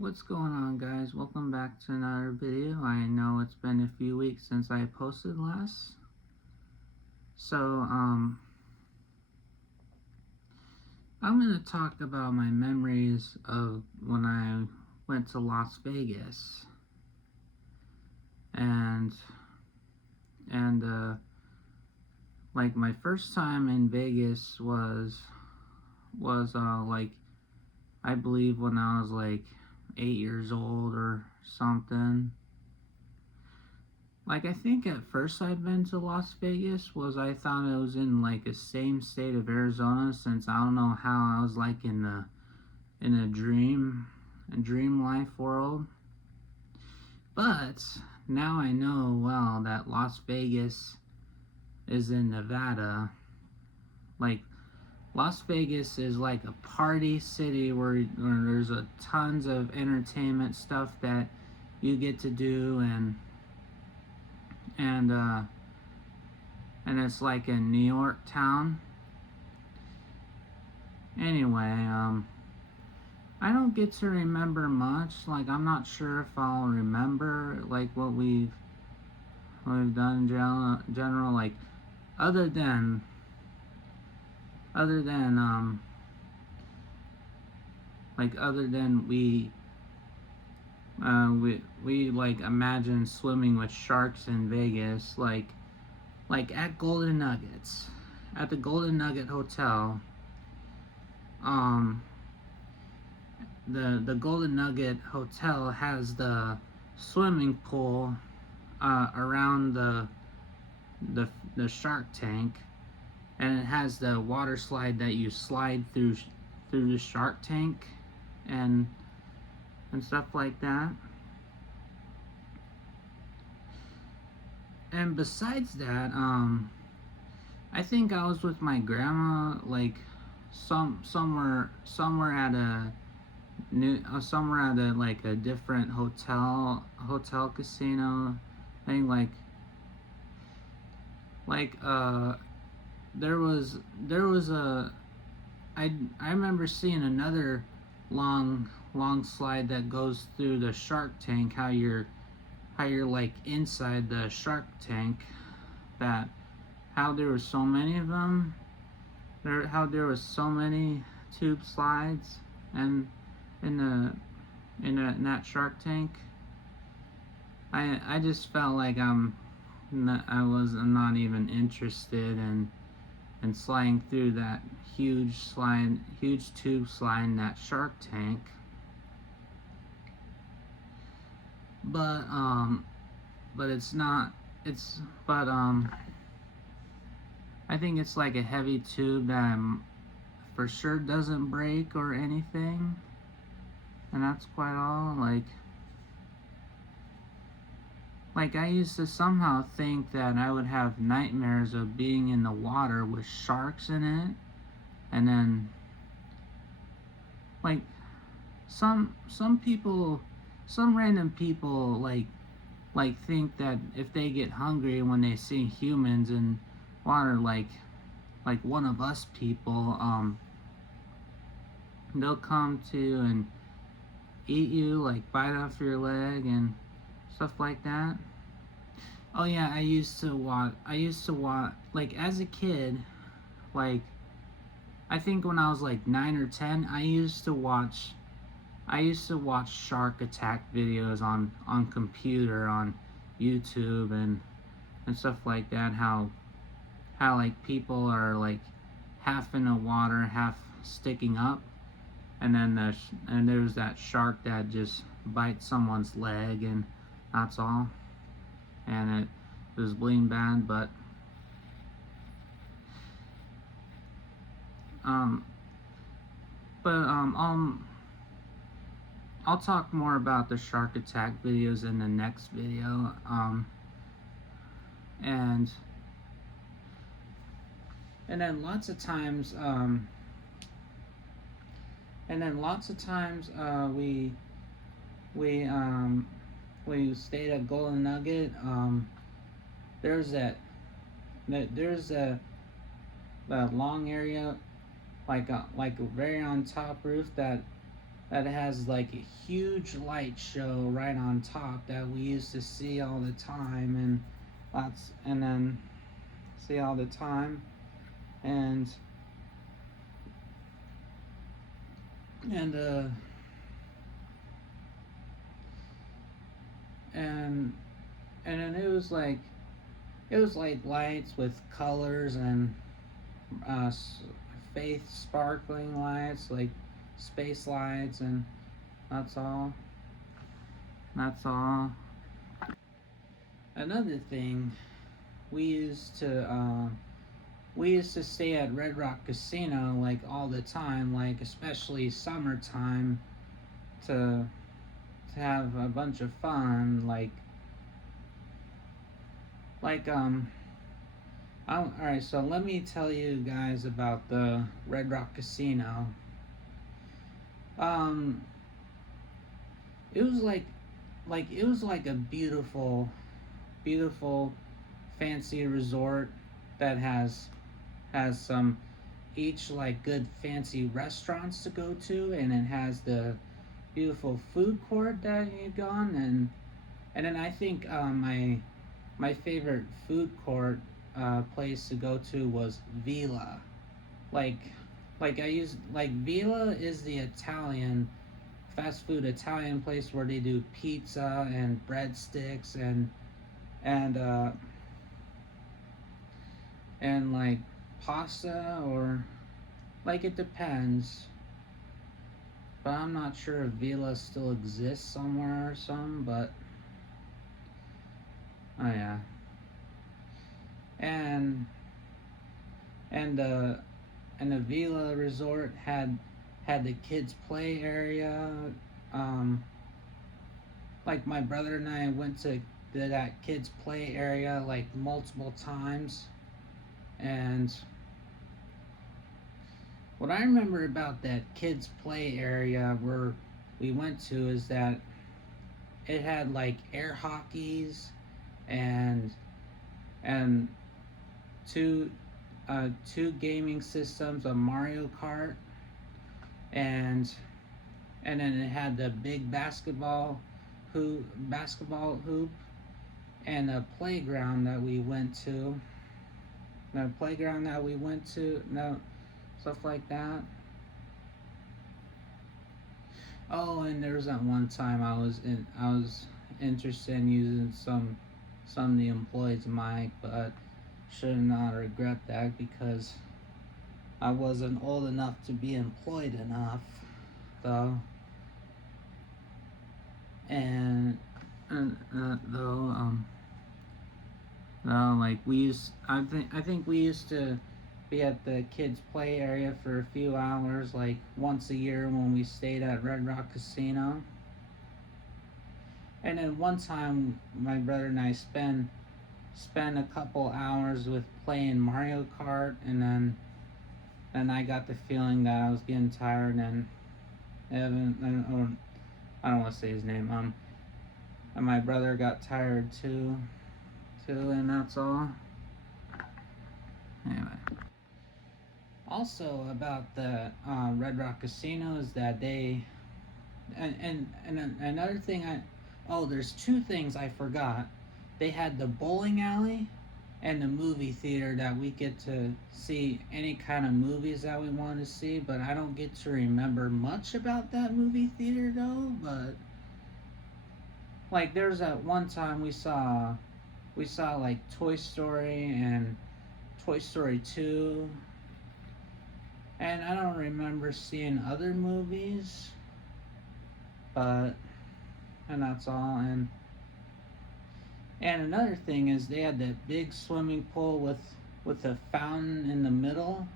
What's going on, guys? Welcome back to another video. I know it's been a few weeks since I posted last. So, I'm going to talk about my memories of when I went to Las Vegas. And, and, like, my first time in Vegas was like, I believe when I was like 8 years old or something. Like, I think at first I'd been to Las Vegas was I thought it was in like the same state of Arizona, since I don't know how I was like in a dream life world. But now I know well that Las Vegas is in Nevada. Like, Las Vegas is like a party city where there's a tons of entertainment stuff that you get to do, and uh and it's like in New York town. Anyway, I don't get to remember much. Like, I'm not sure if I'll remember like what we've done in general. Like, other than other than other than we like imagine swimming with sharks in Vegas, like at Golden Nuggets, at the Golden Nugget Hotel. Um, the Golden Nugget Hotel has the swimming pool around the the shark tank, and it has the water slide that you slide through the shark tank, and and stuff like that. And besides that, I think I was with my grandma, like somewhere at a new somewhere at a like a different hotel casino. I think like there was a I remember seeing another long slide that goes through the shark tank. How you're like inside the shark tank. That how there were so many of them. How there was so many tube slides and in the in that shark tank. I just felt like I'm not even interested in sliding through that huge tube slide in that shark tank. But but it's not it's but I think it's like a heavy tube that for sure doesn't break or anything, and that's quite all. Like I used to somehow think that I would have nightmares of being in the water with sharks in it, and then like some people, some random people like think that if they get hungry when they see humans in water, like one of us people, they'll come to and eat you, like bite off your leg and stuff like that. Oh yeah, I used to watch like as a kid, like I think when I was like 9 or 10, I used to watch shark attack videos on computer, on YouTube, and stuff like that. How like people are like half in the water, half sticking up, and then there's that shark that just bites someone's leg, and that's all. And it was bleeding bad, um but I'll talk more about the shark attack videos in the next video. And and then lots of times we we stayed at Golden Nugget. There's there's a long area, like a very on top roof, that has like a huge light show right on top that we used to see all the time, and lots, and then see all the time, and and uh and and then it was like lights with colors and uh faith sparkling lights, like space lights, and that's all. That's all. Another thing, we used to we used to stay at Red Rock Casino like all the time, like especially summertime, to have a bunch of fun, like all right. So let me tell you guys about the Red Rock Casino. Um, it was it was like a beautiful, fancy resort that has some each like good fancy restaurants to go to, and it has the beautiful food court that you gone, and then I think my favorite food court place to go to was Vila. Like I use like Vila is the Italian fast food Italian place where they do pizza and breadsticks and uh and like pasta, or like it depends. But I'm not sure if Vila still exists somewhere or some, but oh yeah. And and uh and the Vila Resort had the kids play area. Um, like my brother and I went to that kids play area like multiple times, and what I remember about that kids play area where we went to is that it had like air hockeys and and two two gaming systems of Mario Kart, and then it had the big basketball hoop, and a playground that we went to. The playground that we went to, no, stuff like that. Oh, and there was that one time I was interested in using some of the employees' mic, but should not regret that because I wasn't old enough to be employed enough, though. And though no, like we used, I think we used to be at the kids' play area for a few hours, like once a year when we stayed at Red Rock Casino. And then one time, my brother and I spent a couple hours with playing Mario Kart, and then I got the feeling that I was getting tired, and Evan, I don't want to say his name. And my brother got tired too, and that's all. Anyway. Also about the Red Rock Casino is that they and another thing there's two things I forgot. They had the bowling alley and the movie theater that we get to see any kind of movies that we want to see, but I don't get to remember much about that movie theater though. But like there's that one time we saw like Toy Story and Toy Story 2, and I don't remember seeing other movies, but and that's all. And another thing is they had that big swimming pool with a fountain in the middle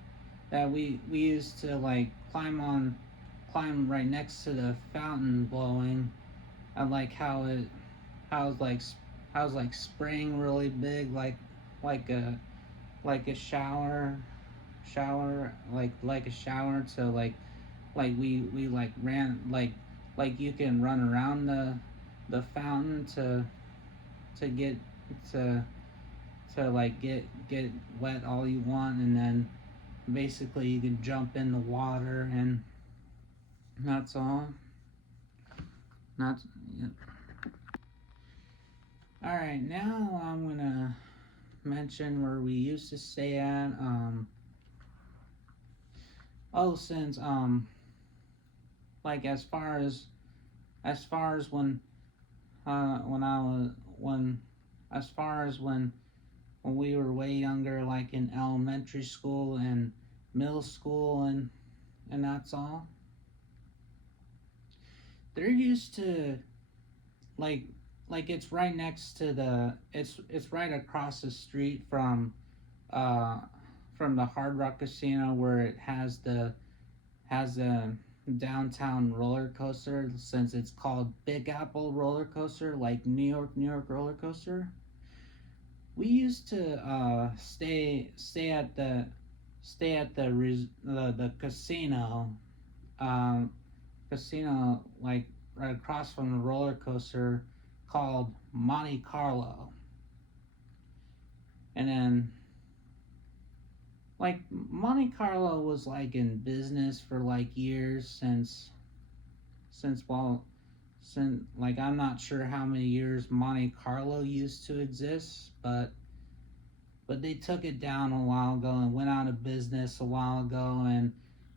that we used to like climb right next to the fountain blowing. I like how it's like how it's like spraying really big, like a like a shower, like a shower, to like we like ran like you can run around the fountain to get to like get wet all you want, and then basically you can jump in the water, and that's all. Not. Yeah. All right, now I'm gonna mention where we used to stay at. Since like as far as when I was when as far as when we were way younger, like in elementary school and middle school, and that's all. They're used to like it's right next to it's right across the street uh from the Hard Rock Casino where it has a downtown roller coaster, since it's called Big Apple roller coaster, like New York roller coaster. We used to stay at the casino, um, like right across from the roller coaster, called Monte Carlo. And then like Monte Carlo was like in business for like years, since well since like I'm not sure how many years Monte Carlo used to exist, but they took it down a while ago and went out of business a while ago, and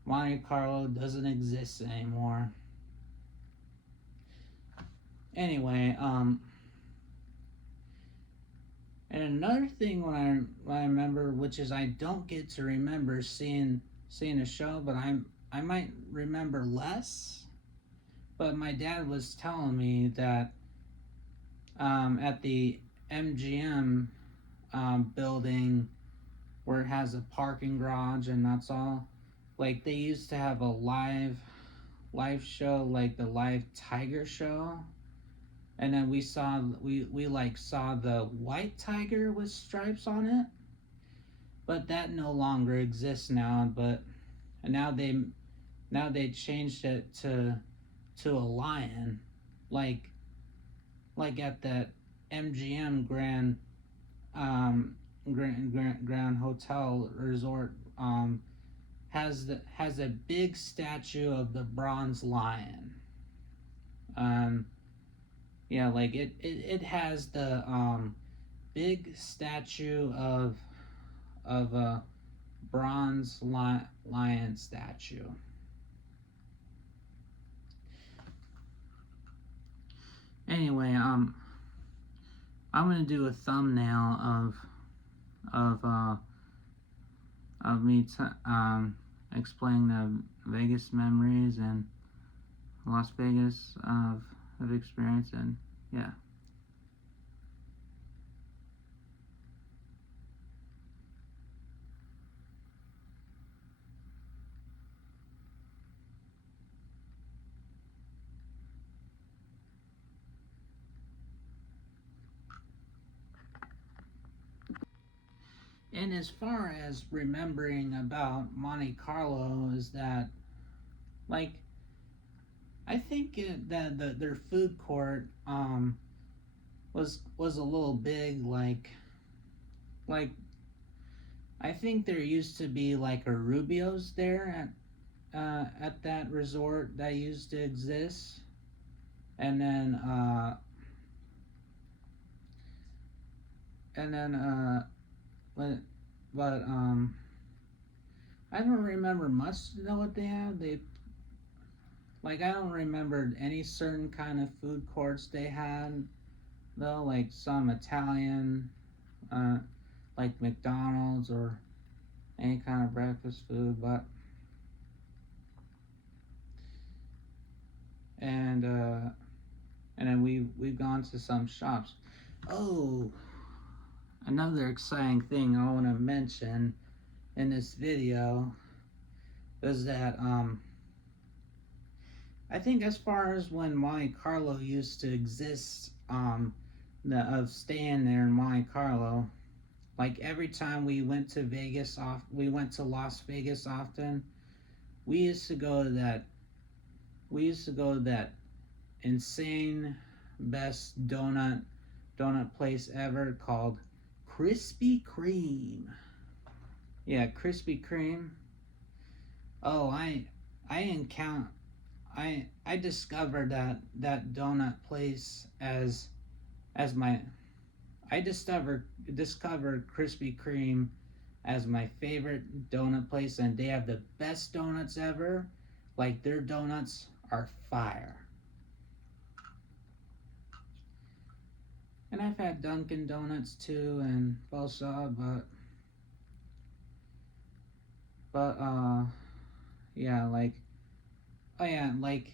Monte Carlo doesn't exist anymore. Anyway, and another thing when I remember, which is I don't get to remember seeing a show, but I might remember less. But my dad was telling me that at the MGM building where it has a parking garage and that's all, like they used to have a live show, like the live tiger show, and then we like saw the white tiger with stripes on it, but that no longer exists now. But and now they changed it to a lion, like at that MGM um Grand Hotel Resort, has a big statue of the bronze lion. Um, yeah, like it has the big statue of a lion statue. Anyway, I'm gonna do a thumbnail of uh of me explaining the Vegas memories and Las Vegas of experience, and yeah. And as far as remembering about Monte Carlo, is that like I think that their food court was a little big, like I think there used to be like a Rubio's there at that resort that used to exist, and then and then but but I don't remember much to know what they had. They like I don't remember any certain kind of food courts they had though, like some Italian, uh, like McDonald's or any kind of breakfast food, but and uh, and then we've gone to some shops. Oh, another exciting thing I want to mention in this video is that I think as far as when Monte Carlo used to exist, of staying there in Monte Carlo, like every time we went to Las Vegas often. We used to go to that. We used to go to that insane best donut place ever called Krispy Kreme. Yeah, Krispy Kreme. Oh, I encounter I discovered that donut place as my I discovered Krispy Kreme as my favorite donut place, and they have the best donuts ever. Like, their donuts are fire. And I've had Dunkin' Donuts too, and Bosa, but yeah, like, oh yeah, like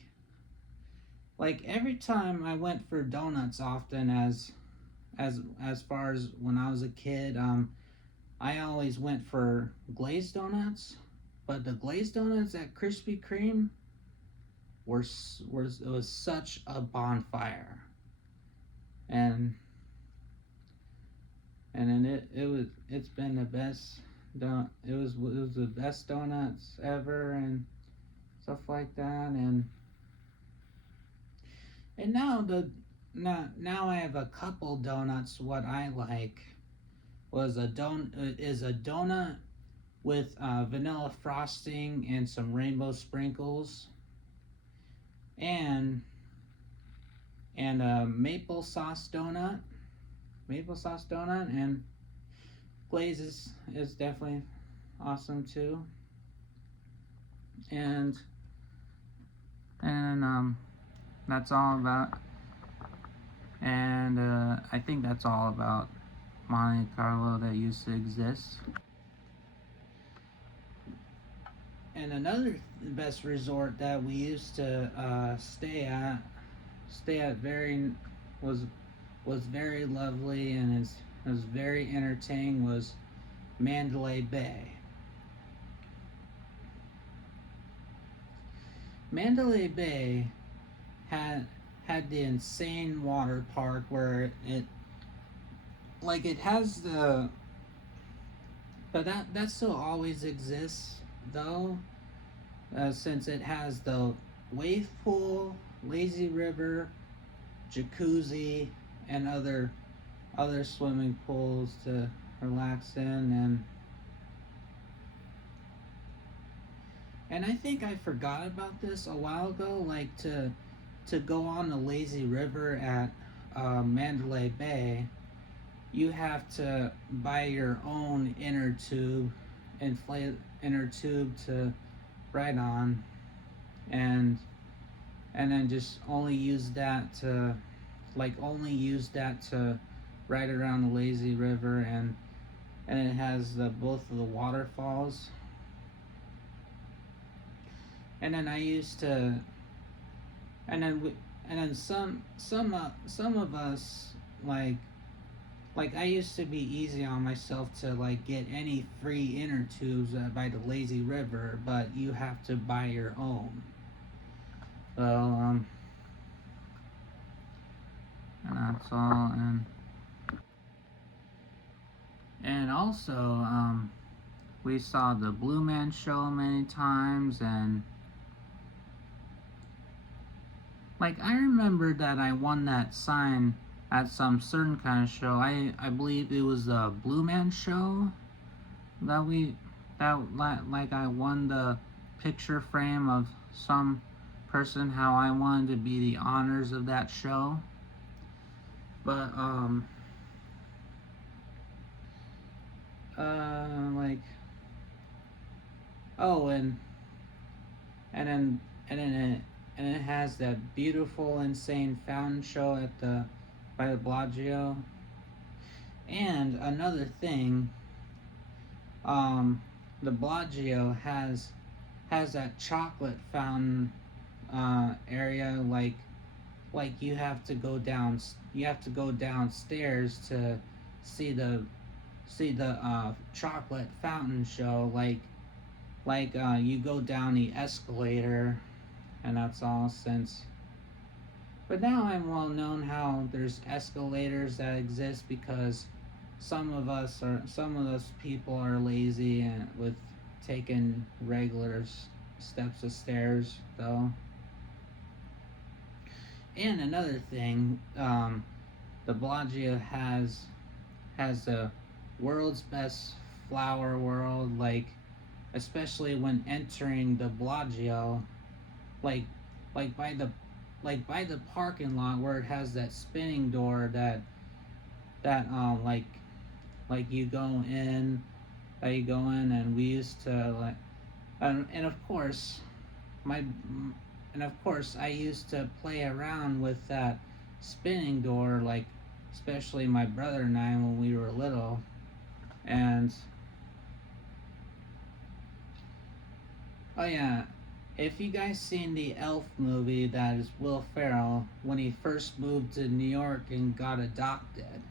every time I went for donuts, often as far as when I was a kid, I always went for glazed donuts, but the glazed donuts at Krispy Kreme it was such a bonfire, and then it's been the best. It was the best donuts ever and stuff like that, and now I have a couple donuts. What I like is a donut with vanilla frosting and some rainbow sprinkles, and a maple sauce donut, and glaze is definitely awesome too, and that's all about, and I think that's all about Monte Carlo that used to exist. And another best resort that we used to stay at very was very lovely, and it was very entertaining, was Mandalay Bay. Mandalay Bay had the insane water park where it has the, but that still always exists though, since it has the wave pool, lazy river, jacuzzi, and other swimming pools to relax in, and I think I forgot about this a while ago, like to go on the lazy river at Mandalay Bay, you have to buy your own inflate inner tube to ride on, and then just only use that to ride around the lazy river, and it has both of the waterfalls. And then I used to, and then we, and then some of us, I used to be easy on myself to like get any free inner tubes by the lazy river, but you have to buy your own. So and that's all, and also we saw the Blue Man show many times, and like, I remember that I won that sign at some certain kind of show. I believe it was the Blue Man show that I won the picture frame of some person, how I wanted to be the honors of that show. But like, oh, and it has that beautiful, insane fountain show at the by the Bellagio. And another thing, the Bellagio has that chocolate fountain area, like you have to go downstairs to see the chocolate fountain show, you go down the escalator, and that's all. But now I'm well known how there's escalators that exist because some of us people are lazy and with taking regular steps of stairs though. And another thing, the Bellagio has the world's best flower world, especially when entering the Bellagio, like like by the parking lot where it has that spinning door that like you go in, and we used to like and of course my and of course I used to play around with that spinning door, like especially my brother and I when we were little. And oh yeah, if you guys seen the Elf movie, that is Will Ferrell when he first moved to New York and got adopted.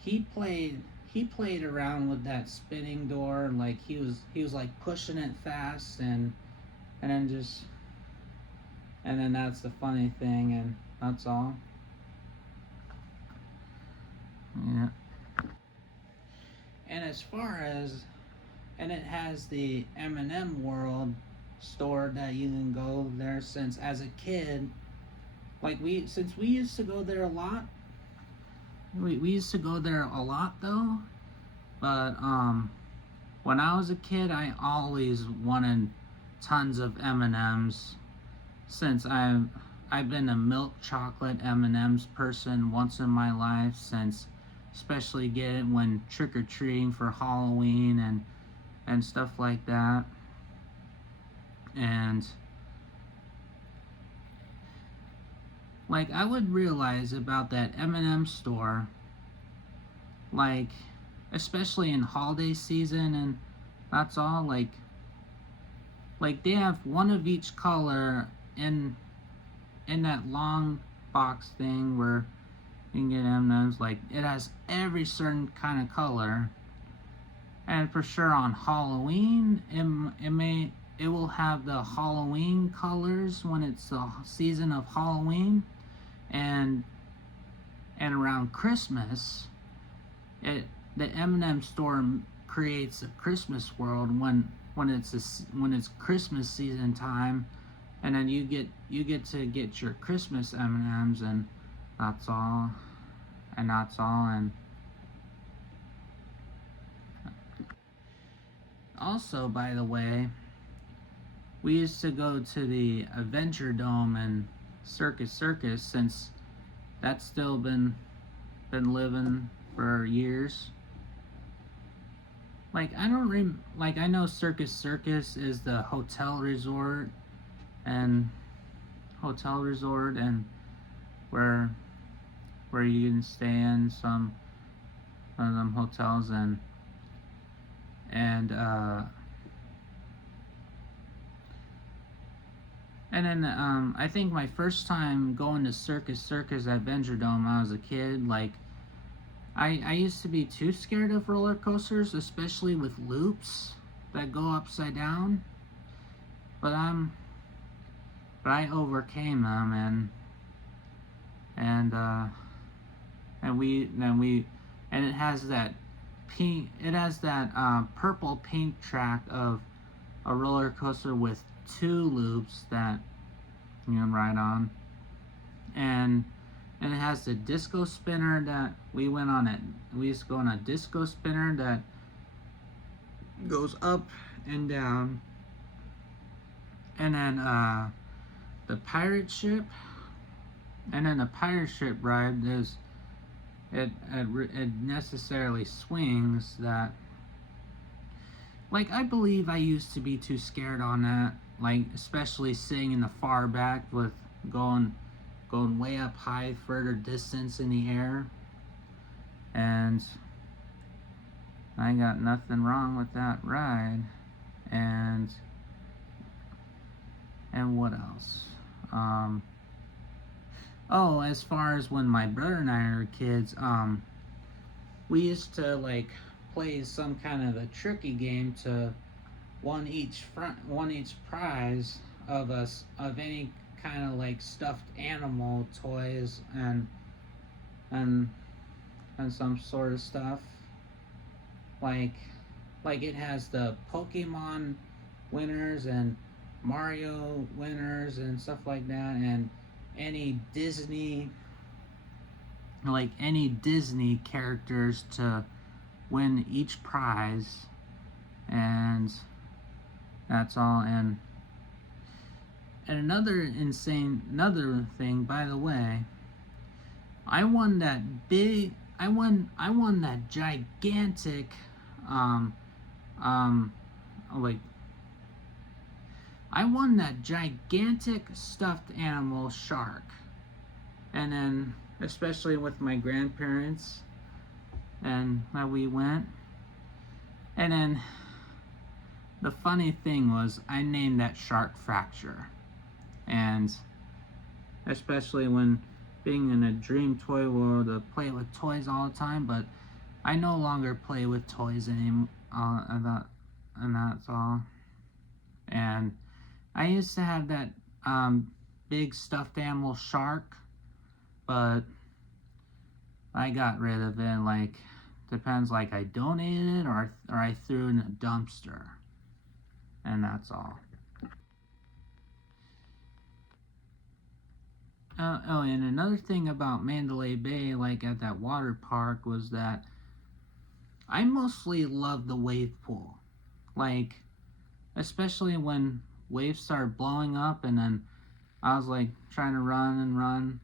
He played he played around with that spinning door, like he was like pushing it fast, and then just and then that's the funny thing, and that's all. Yeah. And as far as and it has the M&M World store that you can go there since as a kid. Like since we used to go there a lot. We used to go there a lot though. But when I was a kid, I always wanted tons of M&Ms since I've been a milk chocolate M&Ms person once in my life, since especially get it when trick or treating for Halloween and stuff like that. And like I would realize about that M&M store, like especially in holiday season, and that's all, like they have one of each color in that long box thing where you can get M&Ms. Like it has every certain kind of color, and for sure on Halloween it will have the Halloween colors when it's the season of Halloween, and around Christmas it the M&M store creates a Christmas world when it's Christmas season time, and then you get to get your Christmas M&Ms, and that's all, and also, by the way, we used to go to the Adventure Dome and Circus since that's still been living for years. Like I know Circus is the and hotel resort and where you can stay in some one of them hotels, and and then I think my first time going to Circus Adventure Dome, I was a kid. Like I used to be too scared of roller coasters, especially with loops that go upside down. But I overcame them, and and it has that purple pink track of a roller coaster with two loops that you can ride on, and it has the disco spinner that we went on it. We used to go on a disco spinner that goes up and down, and then the pirate ship, and then the pirate ship ride is it necessarily swings that. Like I believe I used to be too scared on that, like especially sitting in the far back with going way up high, further distance in the air, and I got nothing wrong with that ride. And what else? Oh, as far as when my brother and I were kids, we used to like play some kind of a tricky game to one each prize of any kind of like stuffed animal toys and some sort of stuff, like it has the Pokemon winners and Mario winners and stuff like that, and any Disney any Disney characters to win each prize, and that's all. And another thing, by the way, I won I won that gigantic, um, um, oh wait, I won that gigantic stuffed animal shark. And then, especially with my grandparents, and that we went. And then, the funny thing was, I named that shark Fracture. And especially when being in a dream toy world to play with toys all the time, but I no longer play with toys anymore, and that's all. And I used to have that big stuffed animal shark, but I got rid of it. Like, depends, like I donated it or I threw it in a dumpster, and that's all. Oh, and another thing about Mandalay Bay, like at that water park, was that I mostly love the wave pool. Like, especially when waves started blowing up, and then I was like trying to run and run.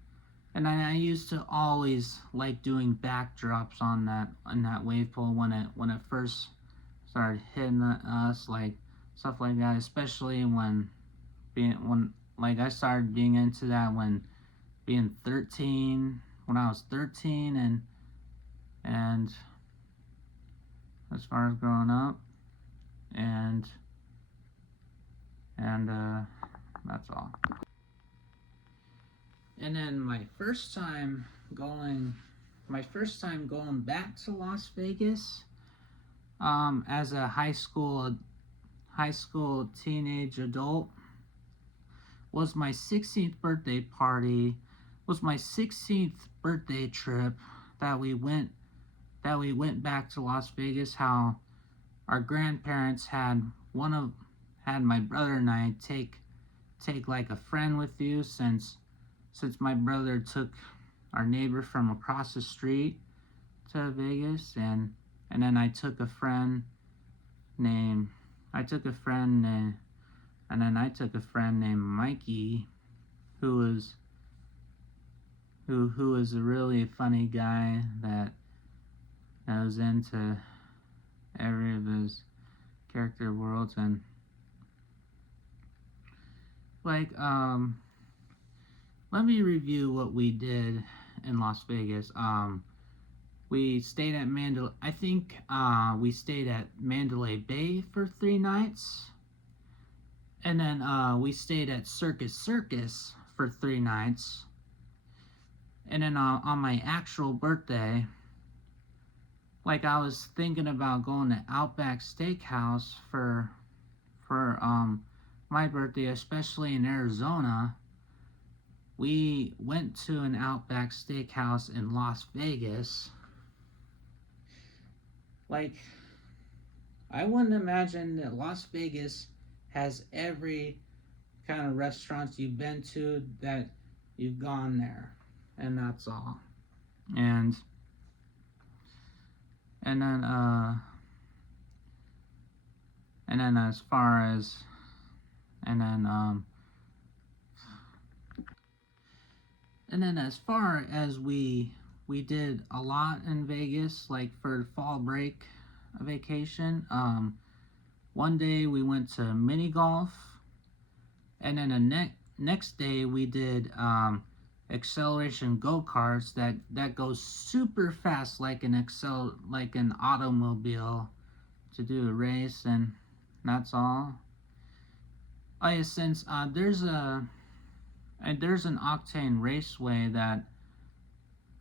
And I used to always like doing backdrops on that wave pool when it first started hitting us, like stuff like that. Especially when like I started being into that when being 13, when I was 13, and as far as growing up, and that's all. And then my first time going back to Las Vegas, as a high school teenage adult, was my 16th birthday party. Was my 16th birthday trip that we went back to Las Vegas. How our grandparents had my brother and I take like a friend with you, since my brother took our neighbor from across the street to Vegas, and then I took a friend named Mikey, who was a really funny guy that was into every of his character worlds. And like, let me review what we did in Las Vegas. We stayed at we stayed at Mandalay Bay for 3 nights. And then we stayed at Circus for 3 nights. And then on my actual birthday, like I was thinking about going to Outback Steakhouse for my birthday, especially in Arizona. We went to an Outback Steakhouse in Las Vegas. Like, I wouldn't imagine that Las Vegas has every kind of restaurants you've been to that you've gone there, and that's all. And then as far as and then as far as we did a lot in Vegas, like for fall break vacation. One day we went to mini golf, and then the next day we did acceleration go-karts that goes super fast, like an automobile, to do a race, and that's all. Oh yeah, since there's an Octane Raceway that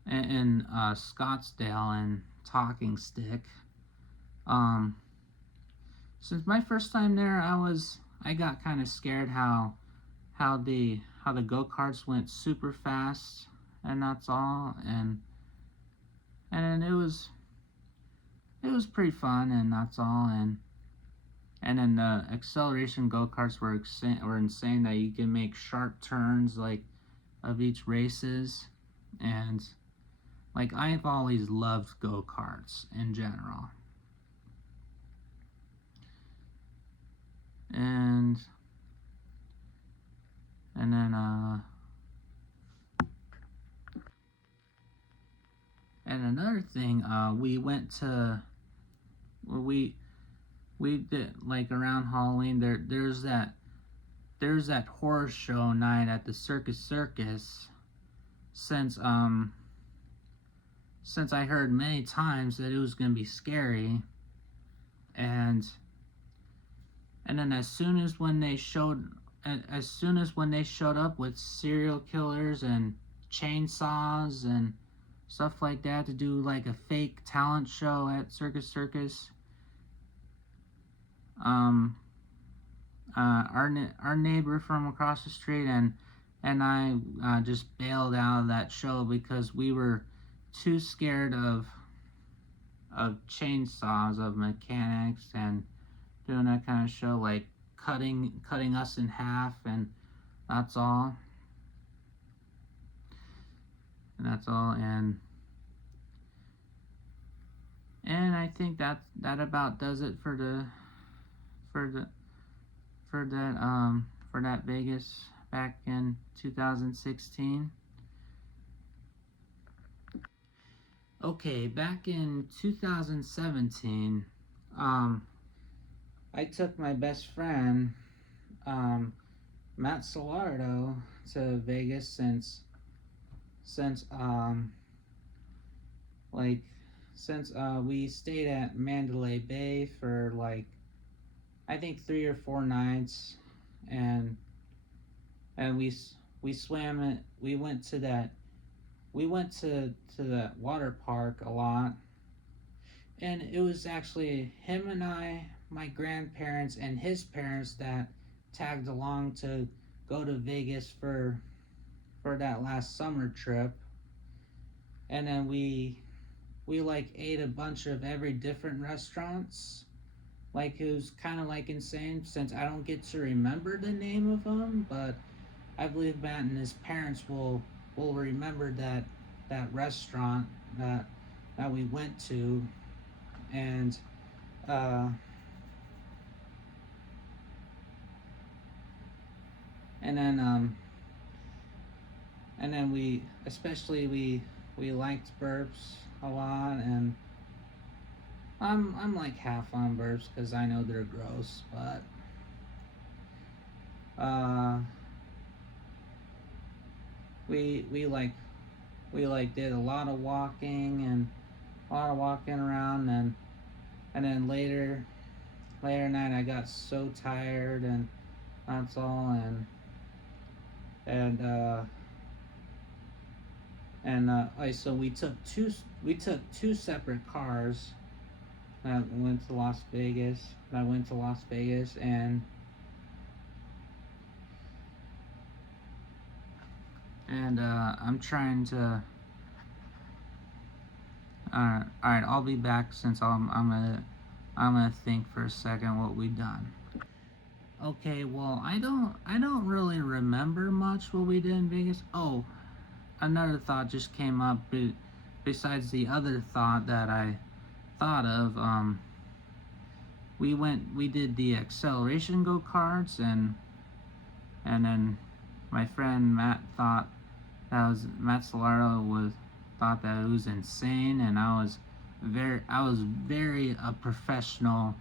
in Scottsdale and Talking Stick. Since my first time there, I got kind of scared how the go-karts went super fast, and that's all. And then it was pretty fun, and that's all. And then the acceleration go-karts were insane, that you can make sharp turns like of each races. And like, I've always loved go-karts in general. And And then and another thing, we went to we did like around Halloween. There's that horror show night at the Circus. Since since I heard many times that it was gonna be scary, and then as soon as when they showed up with serial killers and chainsaws and stuff like that to do like a fake talent show at Circus, um, our neighbor from across the street and I just bailed out of that show because we were too scared of chainsaws, of mechanics, and doing that kind of show, like cutting us in half, and that's all. And that's all. And I think that about does it for for the for that Vegas back in 2016. Okay, back in 2017, I took my best friend, um, Matt Solardo, to Vegas since like we stayed at Mandalay Bay for like I think 3 or 4 nights, and we swam it. We went to that water park a lot, and it was actually him and I, my grandparents, and his parents that tagged along to go to Vegas for that last summer trip, and then we like ate a bunch of every different restaurants. Like it was kind of like insane since I don't get to remember the name of them, but I believe Matt and his parents will remember that restaurant that we went to, and uh, and then we especially we liked burps a lot, and I'm like half on burps because I know they're gross, but uh, we we like we like did a lot of walking and a lot of walking around, and then later night I got so tired, and that's all, and so we took two separate cars that went to Las Vegas. That went to Las Vegas, and I'm trying to. All right, I'll be back since I'm gonna think for a second what we done. Okay, well I don't really remember much what we did in Vegas. Oh, another thought just came up. Besides the other thought that I thought of, we did the acceleration go karts, and then my friend Matt Solardo thought that it was insane, and I was very a professional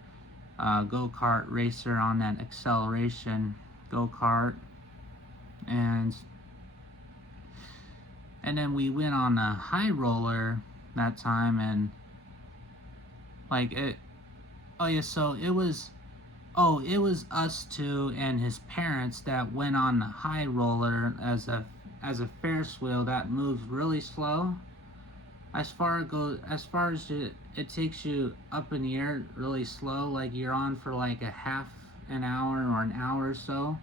go kart racer on that acceleration go kart, and then we went on a high roller that time, and like it. Oh yeah, so it was us two and his parents that went on the high roller as a Ferris wheel that moves really slow. As far as it takes you up in the air really slow, like you're on for like a half an hour or an hour or so.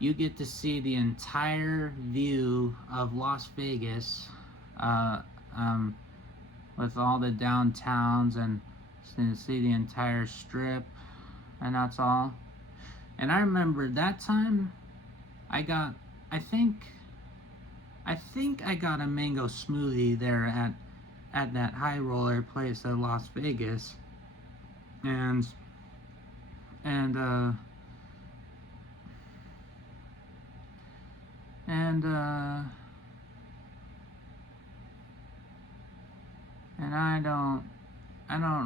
You get to see the entire view of Las Vegas, uh, um, with all the downtowns, and see the entire strip, and that's all. And I remember that time I got I think I got a mango smoothie there at that high roller place at Las Vegas, and and and I don't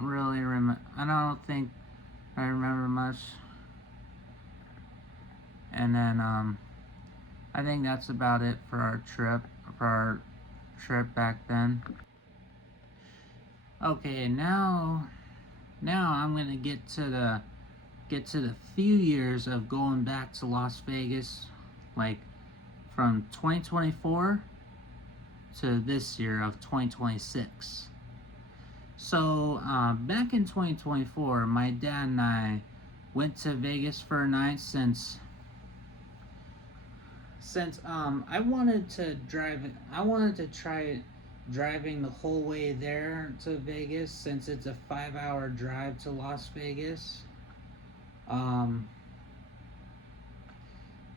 really remember. I don't think I remember much. And then I think that's about it for our trip back then. Okay, now I'm gonna get to the few years of going back to Las Vegas, like from 2024 to this year of 2026. So back in 2024, my dad and I went to Vegas for a night since I wanted to try driving the whole way there to Vegas, since it's a 5-hour drive to Las Vegas. And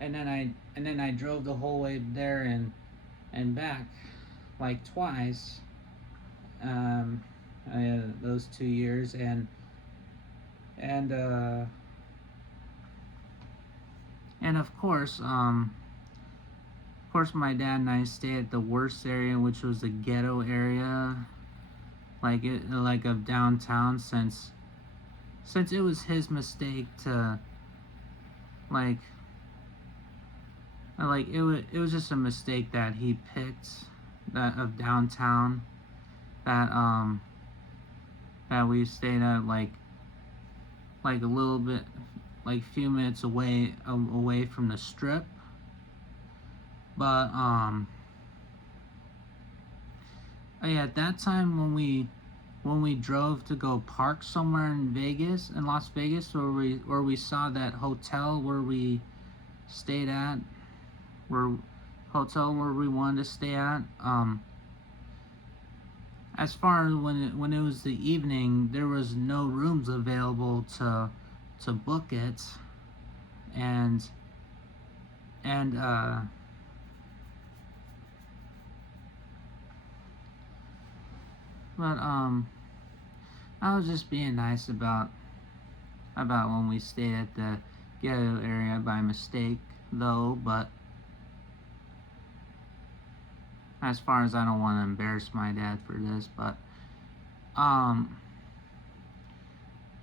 then I drove the whole way there and back like twice. Those 2 years, and of course my dad and I stayed at the worst area, which was the ghetto area, like of downtown, since it was his mistake to it was just a mistake that he picked, that of downtown, that that we stayed at a little bit, like few minutes away from the strip. But at that time when we drove to go park somewhere in Las Vegas, where we saw that hotel where we stayed at, where we wanted to stay at. As far as when it was the evening, there was no rooms available to book it, and but I was just being nice about when we stayed at the ghetto area by mistake, though. But as far as, I don't want to embarrass my dad for this, but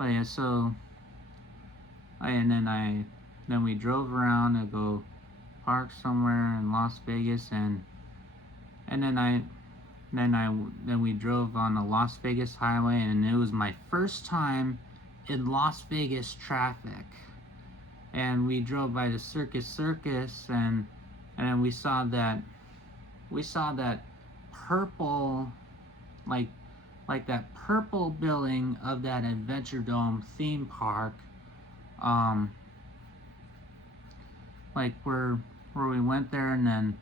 yeah. So and then we drove around to go park somewhere in Las Vegas, and then we drove on the Las Vegas highway, and it was my first time in Las Vegas traffic. And we drove by the Circus, and then we saw that purple, like that purple building of that Adventure Dome theme park, like where we went there. And then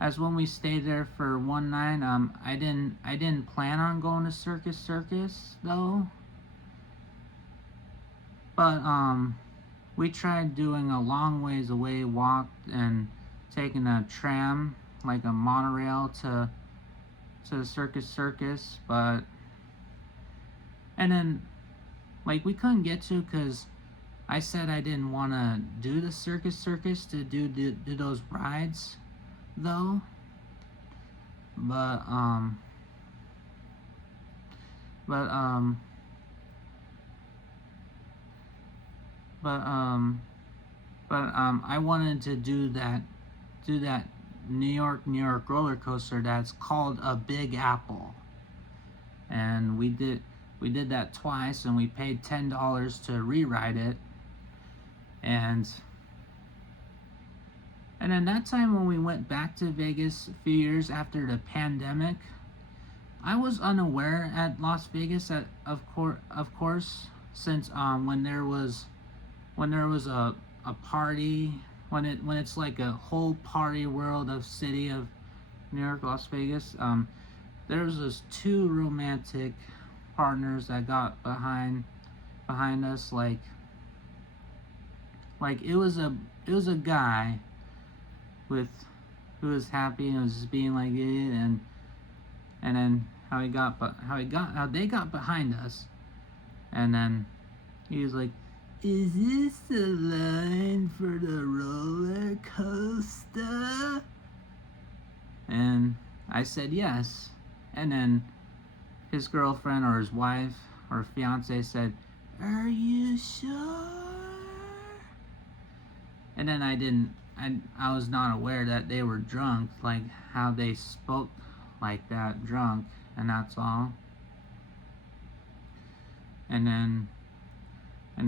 as when we stayed there for one night, I didn't plan on going to Circus though, but we tried doing a long ways away walk and taking a tram, like a monorail, to the Circus, but and then we couldn't get to, because I said I didn't want to do the Circus to do those rides though. But I wanted to do that New York roller coaster that's called a Big Apple, and we did that twice, and we paid $10 to re-ride it. And then that time when we went back to Vegas a few years after the pandemic, I was unaware at Las Vegas, of course, since when there was a party, when it's like a whole party world of city of New York, Las Vegas, there was those two romantic partners that got behind us, like it was a guy who was happy and was just being like it, and then how they got behind us, and then he was like, Is this the line for the roller coaster? And I said yes. And then his girlfriend or his wife or fiance said, "Are you sure?" And then I was not aware that they were drunk, like how they spoke like that, drunk, and that's all. And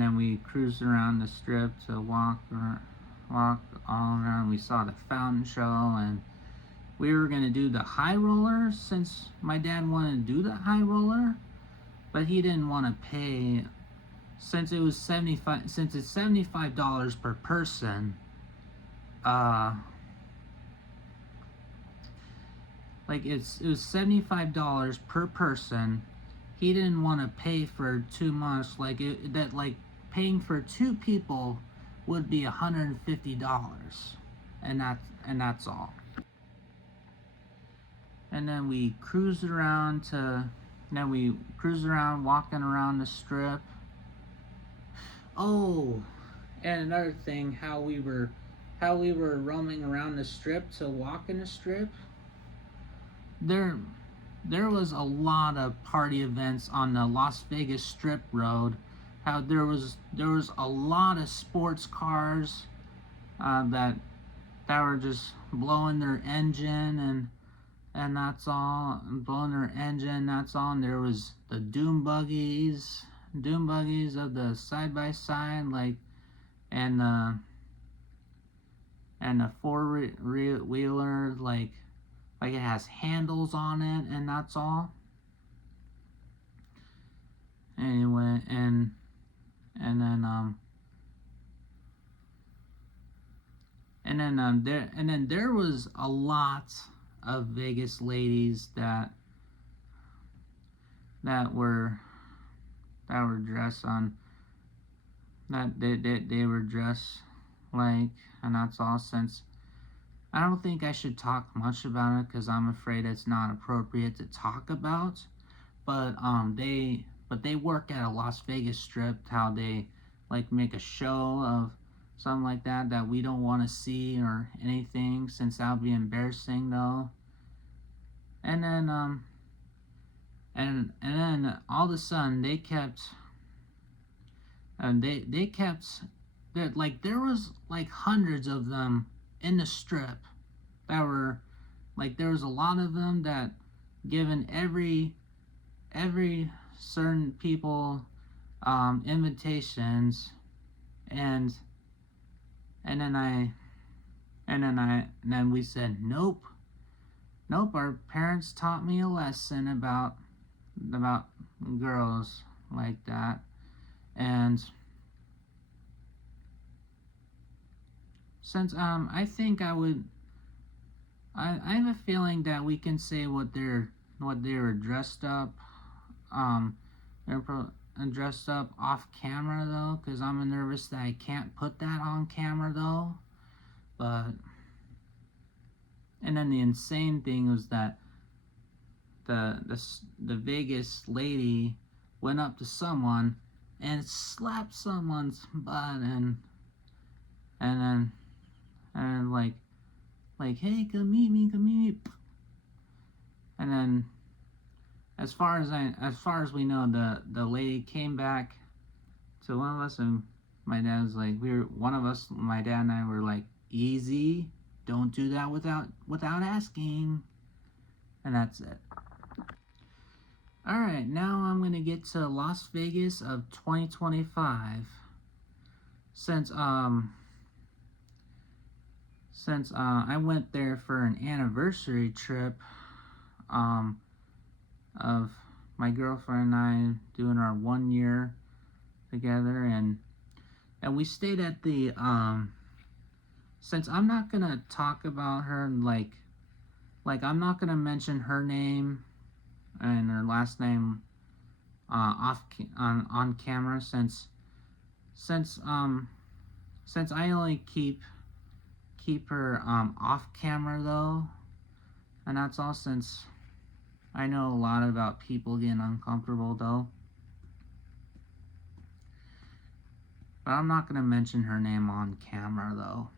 then we cruised around the strip to walk all around. We saw the fountain show, and we were gonna do the high roller since my dad wanted to do the high roller, but he didn't want to pay since it's $75 per person. Like it was $75 per person. He didn't want to pay for too much. Like paying for two people would be $150, and that's all. And then we cruised around walking around the strip. Oh, and another thing, how we were roaming around the strip to walk in the strip. There was a lot of party events on the Las Vegas Strip Road. How there was a lot of sports cars that were just blowing their engine and that's all, blowing their engine. That's all. And there was the dune buggies of the side by side, like, and the four wheeler, like it has handles on it, and that's all. Anyway, and then there was a lot of Vegas ladies that were dressed on that they were dressed like, and that's all. Since I don't think I should talk much about it because I'm afraid it's not appropriate to talk about. But they work at a Las Vegas Strip. How they like make a show of something like that we don't want to see or anything, since that would be embarrassing though. And then and then all of a sudden they kept that, like, there was like hundreds of them in the strip that were like, there was a lot of them that given every certain people invitations. And then we said nope. Our parents taught me a lesson about girls like that. And since I think I have a feeling that we can say what they were dressed up. They're dressed up off camera though, because I'm nervous that I can't put that on camera though. But and then the insane thing was that the Vegas lady went up to someone and slapped someone's butt, and then like, hey, come meet me. And then as far as we know, the lady came back to one of us, and my dad was like, my dad and I were like, easy, don't do that without asking. And that's it. Alright, now I'm gonna get to Las Vegas of 2025. Since I went there for an anniversary trip of my girlfriend and I doing our 1 year together, and we stayed at the since I'm not gonna talk about her, like I'm not gonna mention her name and her last name on camera, since I only keep her off camera though, and that's all, since I know a lot about people getting uncomfortable though. but I'm not gonna mention her name on camera though.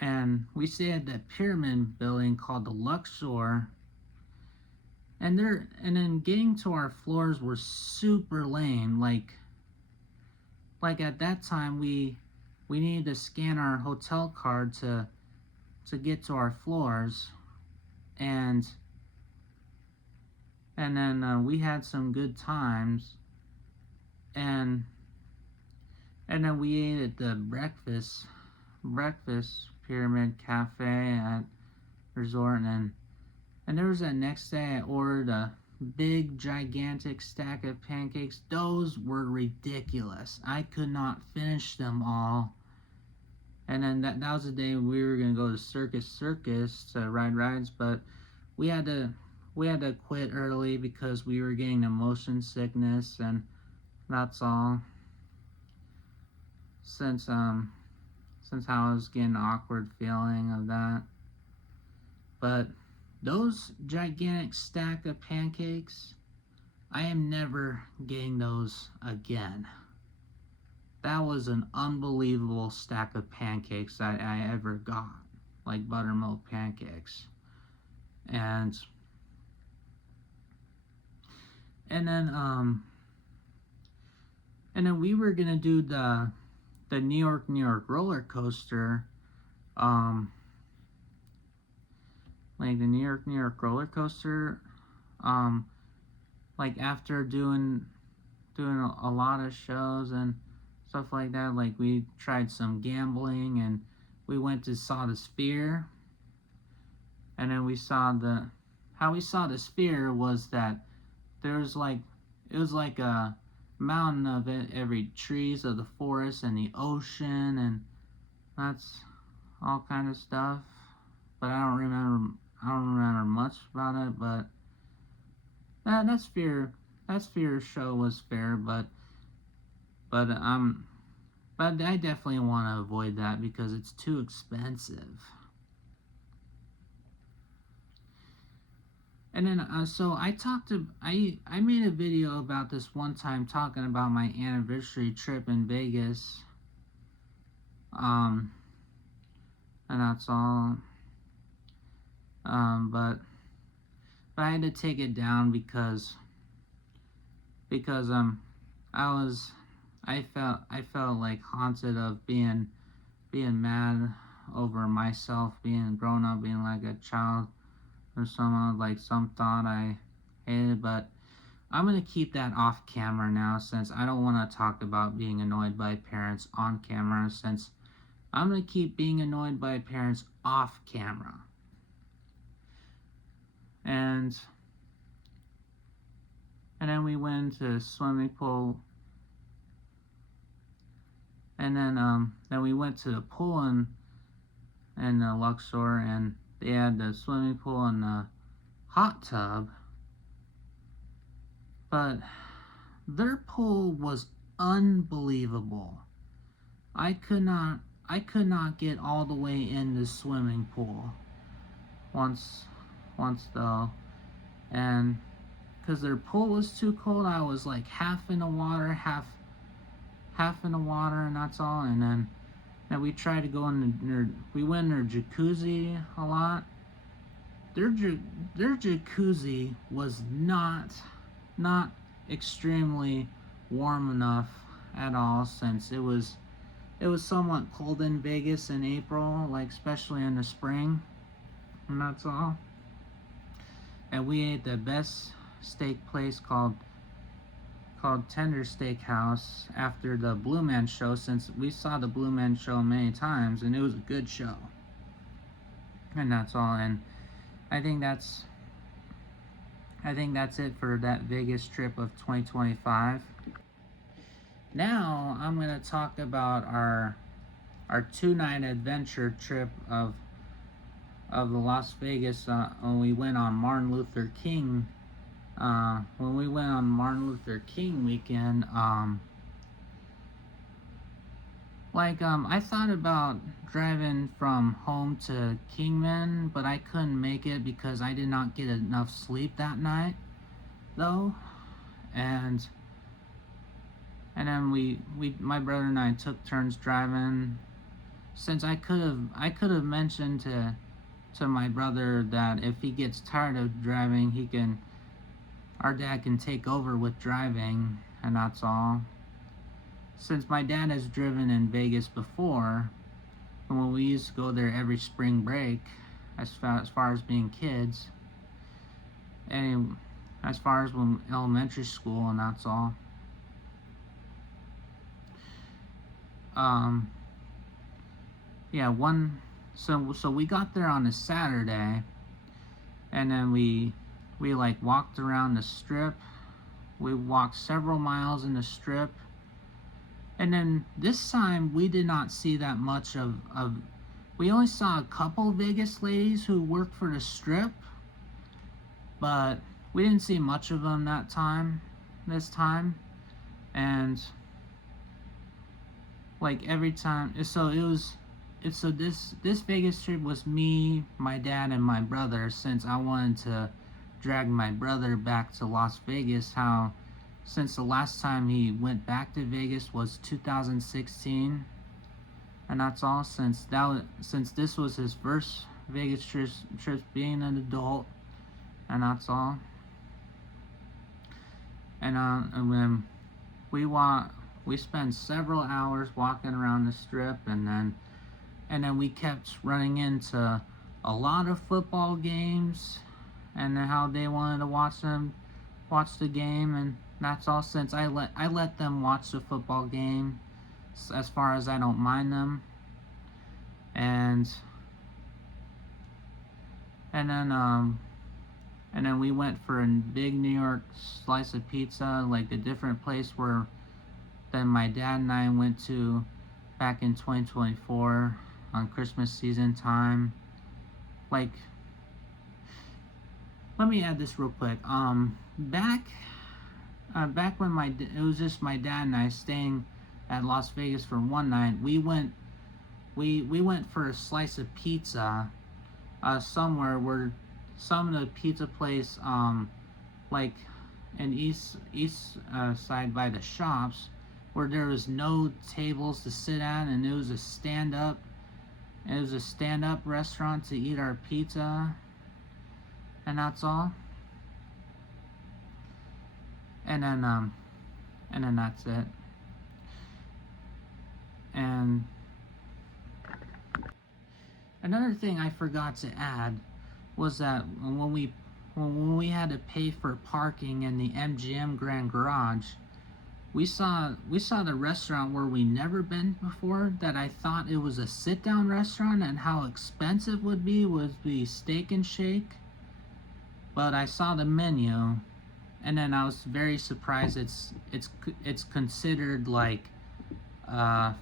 And we stayed at the pyramid building called the Luxor, and then getting to our floors was super lame. Like at that time we needed to scan our hotel card to get to our floors, and then we had some good times, and then we ate at the breakfast pyramid cafe at resort, and there was that next day I ordered a big gigantic stack of pancakes. Those were ridiculous. I could not finish them all. And then that was the day we were gonna go to Circus to ride rides, but we had to quit early because we were getting the motion sickness, and that's all. Since how I was getting an awkward feeling of that. But those gigantic stack of pancakes, I am never getting those again. That was an unbelievable stack of pancakes that I ever got, like buttermilk pancakes. And then we were gonna do the New York roller coaster, like the New York roller coaster, like after doing a lot of shows and stuff like that. Like we tried some gambling, and we went to saw the Sphere, and then we saw how we saw the Sphere was that there's like, it was like a mountain of it, every trees of the forest and the ocean, and that's all kind of stuff. But I don't remember much about it. But that Sphere show was fair, but I definitely want to avoid that because it's too expensive. And then so I made a video about this one time talking about my anniversary trip in Vegas. And that's all. But I had to take it down because I felt like haunted of being mad over myself being grown up, being like a child or someone, like some thought I hated. But I'm gonna keep that off camera now, since I don't want to talk about being annoyed by parents on camera, since I'm gonna keep being annoyed by parents off camera. And then we went to swimming pool, and then we went to the pool in the Luxor, and they had the swimming pool and the hot tub, but their pool was unbelievable. I could not get all the way in the swimming pool once though, and because their pool was too cold, I was like half in the water, half in the water, and that's all. And then we tried to go in we went in their jacuzzi a lot. Their jacuzzi was not extremely warm enough at all, since it was somewhat cold in Vegas in April, like especially in the spring, and that's all. And we ate the best steak place called Tender Steakhouse after the Blue Man show, since we saw the Blue Man show many times and it was a good show. And that's all. And I think that's it for that Vegas trip of 2025. Now I'm going to talk about our 2-night adventure trip of the Las Vegas, when we went on Martin Luther King. When we went on Martin Luther King weekend, I thought about driving from home to Kingman, but I couldn't make it because I did not get enough sleep that night, though. And and then my brother and I took turns driving. Since I could have mentioned to my brother that if he gets tired of driving, our dad can take over with driving, and that's all. Since my dad has driven in Vegas before, and when we used to go there every spring break, as far as being kids, and as far as when elementary school, and that's all. Yeah, so we got there on a Saturday, and then we like walked around the strip. We walked several miles in the strip, and then this time we did not see that much of we only saw a couple Vegas ladies who worked for the strip, but we didn't see much of them this time. And like every time, so this Vegas trip was me, my dad, and my brother, since I wanted to drag my brother back to Las Vegas. Since the last time he went back to Vegas was 2016, and that's all. Since this was his first Vegas trip being an adult, and that's all. And when we spent several hours walking around the strip, and then we kept running into a lot of football games, and how they wanted to watch the game, and that's all. Since I let them watch the football game, as far as I don't mind them, and then we went for a big New York slice of pizza, like a different place where then my dad and I went to back in 2024 on Christmas season time. Like, let me add this real quick. Back when it was just my dad and I staying at Las Vegas for one night, we went for a slice of pizza somewhere where some of the pizza place, like in east side by the shops, where there was no tables to sit at, and it was a stand-up restaurant to eat our pizza, and that's all. And then that's it. And another thing I forgot to add was that when we had to pay for parking in the MGM Grand Garage, we saw the restaurant where we never been before, that I thought it was a sit-down restaurant and how expensive it would be Steak and Shake. But I saw the menu, and then I was very surprised. It's considered like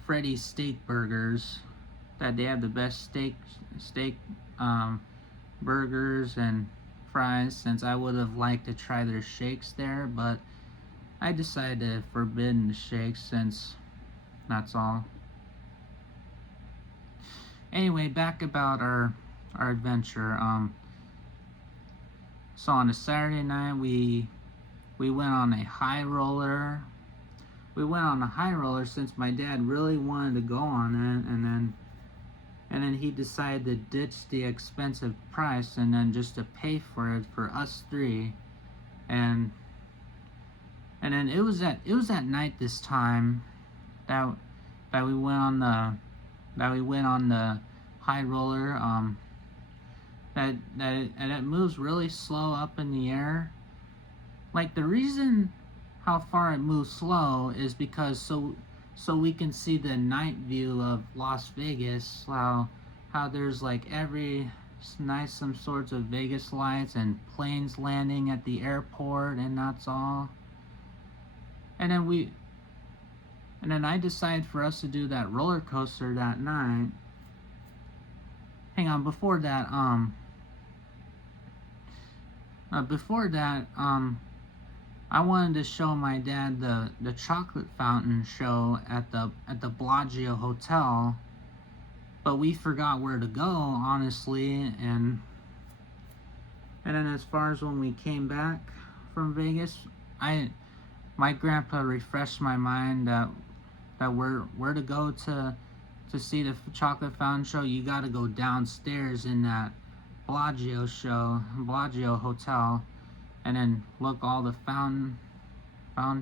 Freddy's Steak Burgers, that they have the best steak burgers and fries. Since I would have liked to try their shakes there, but I decided to forbid the shakes, since that's all. Anyway, back about our adventure. So on a Saturday night, we went on a high roller. We went on a high roller since my dad really wanted to go on it, and then he decided to ditch the expensive price and then just to pay for it for us three. And then it was at night this time that we went on the high roller. And it moves really slow up in the air. Like, the reason how far it moves slow is because so we can see the night view of Las Vegas. How there's like some sorts of Vegas lights and planes landing at the airport, and that's all. And then I decided for us to do that roller coaster that night. Hang on, before that, I wanted to show my dad the chocolate fountain show at the Bellagio Hotel, but we forgot where to go, honestly. And then as far as when we came back from Vegas, my grandpa refreshed my mind that where to go to see the chocolate fountain show. You got to go downstairs in that Bellagio hotel, and then look all the fountain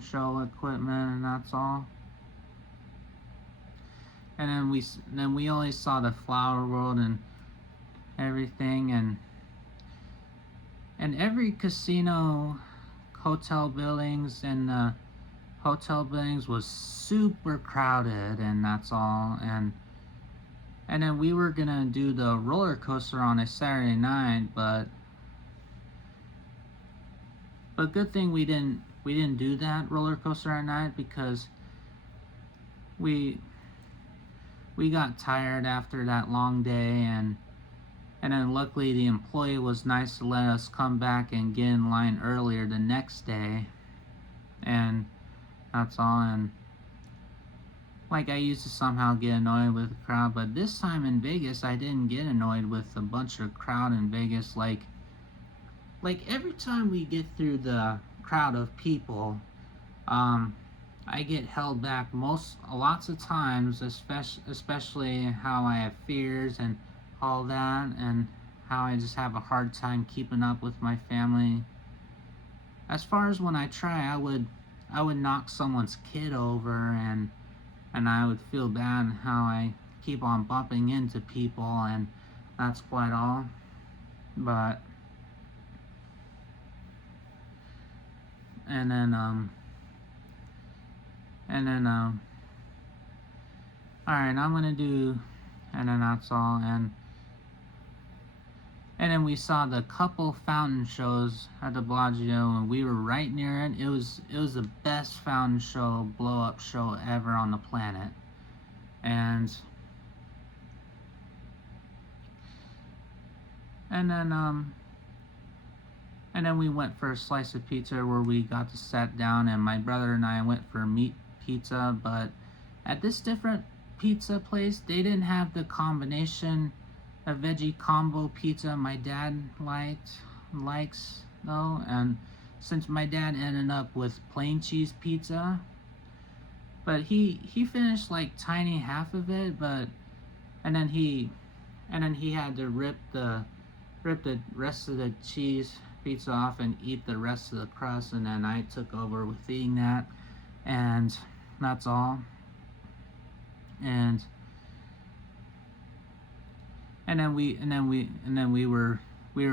show equipment, and that's all. And then we only saw the Flower World and everything, and every casino, hotel buildings, and the hotel buildings was super crowded, and that's all. And then we were gonna do the roller coaster on a Saturday night, but good thing we didn't do that roller coaster at night, because we got tired after that long day, and then luckily the employee was nice to let us come back and get in line earlier the next day, and that's all. And like, I used to somehow get annoyed with the crowd, but this time in Vegas I didn't get annoyed with a bunch of crowd in Vegas. Like every time we get through the crowd of people, I get held back lots of times, especially how I have fears and all that, and how I just have a hard time keeping up with my family. As far as when I try, I would knock someone's kid over, and I would feel bad how I keep on bumping into people, and that's quite all. But and then alright, I'm gonna do, and then that's all. And then we saw the couple fountain shows at the Bellagio, and we were right near it. It was the best fountain show, blow up show ever on the planet. And then we went for a slice of pizza, where we got to sit down, and my brother and I went for meat pizza. But at this different pizza place, they didn't have the combination of veggie combo pizza my dad likes though. And since my dad ended up with plain cheese pizza, but he finished like tiny half of it, but and then he had to rip the rest of the cheese pizza off and eat the rest of the crust, and then I took over with eating that, and that's all. And then we were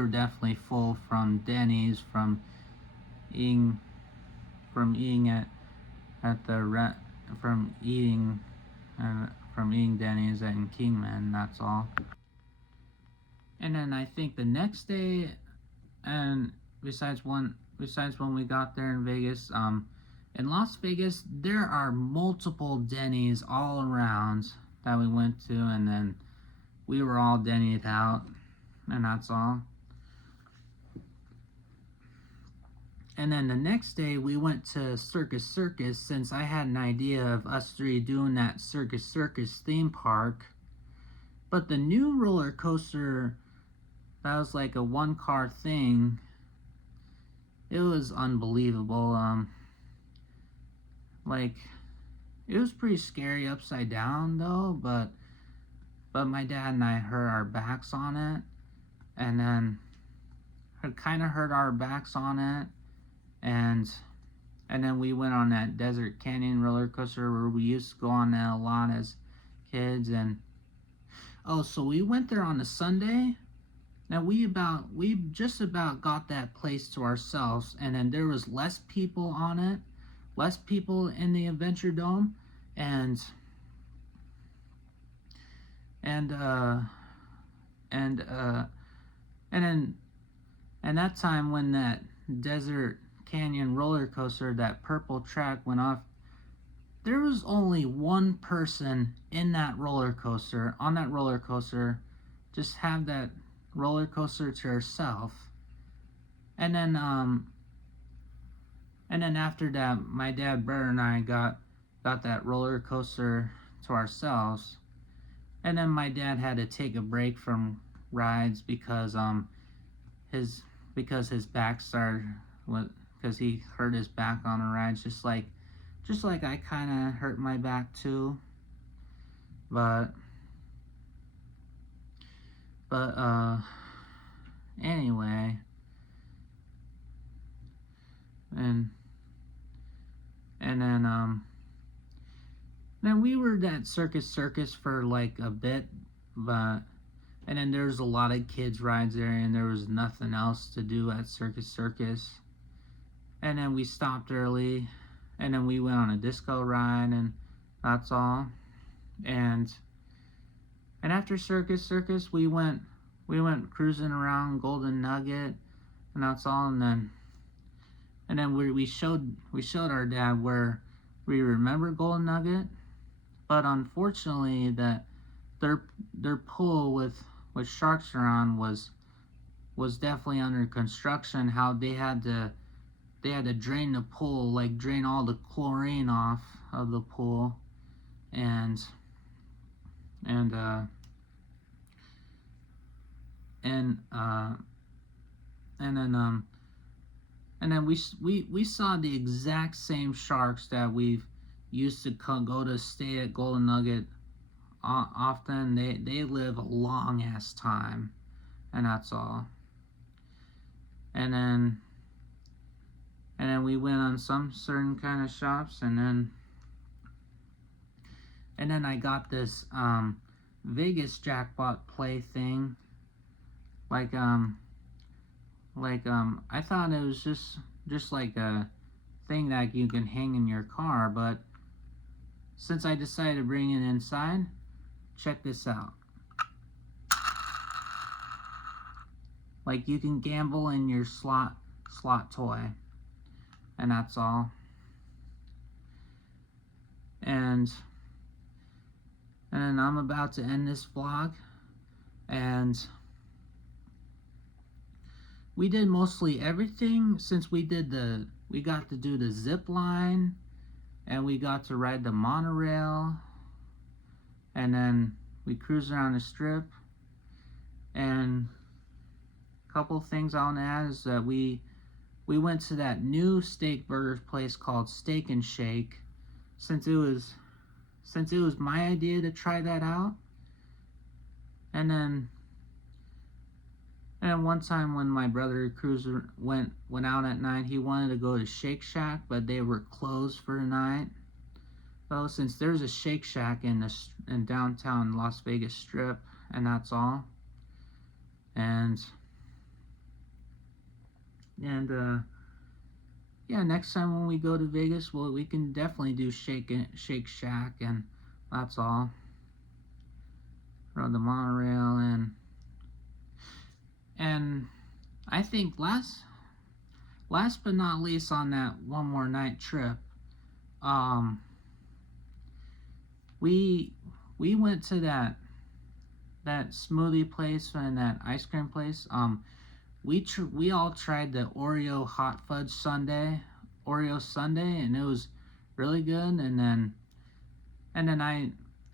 definitely full from Denny's, from eating Denny's and Kingman. That's all. And then I think the next day, and besides when we got there in Vegas, in Las Vegas, there are multiple Denny's all around that we went to, and then we were all Denny'd out, and that's all. And then the next day we went to Circus Circus, since I had an idea of us three doing that Circus Circus theme park. But the new roller coaster, that was like a one-car thing, it was unbelievable. Like, it was pretty scary upside down though, but my dad and I hurt our backs on it, and then kind of hurt our backs on it, and then we went on that Desert Canyon roller coaster, where we used to go on that a lot as kids. And so we went there on a Sunday. Now we just about got that place to ourselves, and then there was less people on it, less people in the Adventure Dome, and that time when that Desert Canyon roller coaster, that purple track went off, there was only one person in that roller coaster, just have that roller coaster to herself. And then after that, my dad, Bert, and I got that roller coaster to ourselves. And then my dad had to take a break from rides because his back started because he hurt his back on the rides, just like I kind of hurt my back too. But anyway, and then we were at Circus for like a bit, but and then there's a lot of kids rides there, and there was nothing else to do at Circus. And then we stopped early, and then we went on a disco ride, and that's all. And after Circus we went cruising around Golden Nugget, and that's all. And then we showed our dad where we remember Golden Nugget, but unfortunately that their pool with sharks around was definitely under construction. How they had to drain the pool, like drain all the chlorine off of the pool, and then we saw the exact same sharks that we've used to go to stay at Golden Nugget often. They live a long ass time, and that's all. And then we went on some certain kind of shops, and then I got this Vegas jackpot play thing. I thought it was just like a thing that you can hang in your car, but since I decided to bring it inside, check this out. Like, you can gamble in your slot toy, and that's all. And then I'm about to end this vlog, and we did mostly everything. Since we got to do the zip line, and we got to ride the monorail, and then we cruised around the strip. And a couple things I want to add is that we went to that new steak burger place called Steak and Shake, since it was my idea to try that out. And then one time when my brother Cruiser went out at night, he wanted to go to Shake Shack, but they were closed for the night. So since there's a Shake Shack in downtown Las Vegas Strip, and that's all. And yeah, next time when we go to Vegas, we can definitely do Shake Shack, and that's all. Rode the monorail, and I think last but not least on that one more night trip, we went to that smoothie place and that ice cream place. We all tried the Oreo hot fudge sundae, and it was really good. And then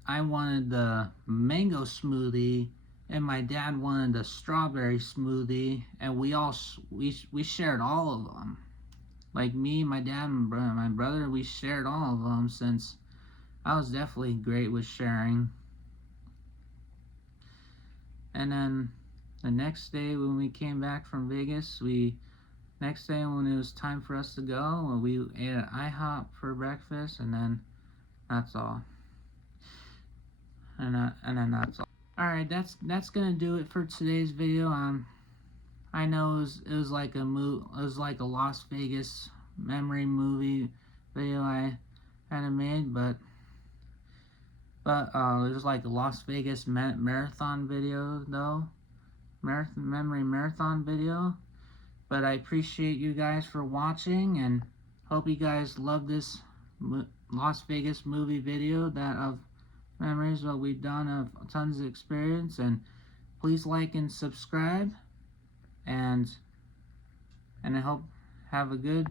I wanted the mango smoothie, and my dad wanted the strawberry smoothie, and we shared all of them. Like me, my dad, and my brother, we shared all of them, since I was definitely great with sharing. And then the next day when we came back from Vegas, when it was time for us to go, we ate at IHOP for breakfast, and then that's all. And then that's all. Alright, that's gonna do it for today's video. I know it was like a Las Vegas memory movie video I had made, but it was like a Las Vegas marathon video though. Memory marathon video. But I appreciate you guys for watching, and hope you guys love this Las Vegas movie video of memories, what we've done, of tons of experience. And please like and subscribe, and I hope have a good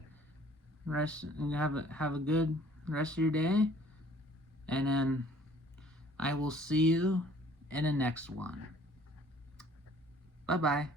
rest of your day, and then I will see you in the next one. Bye bye.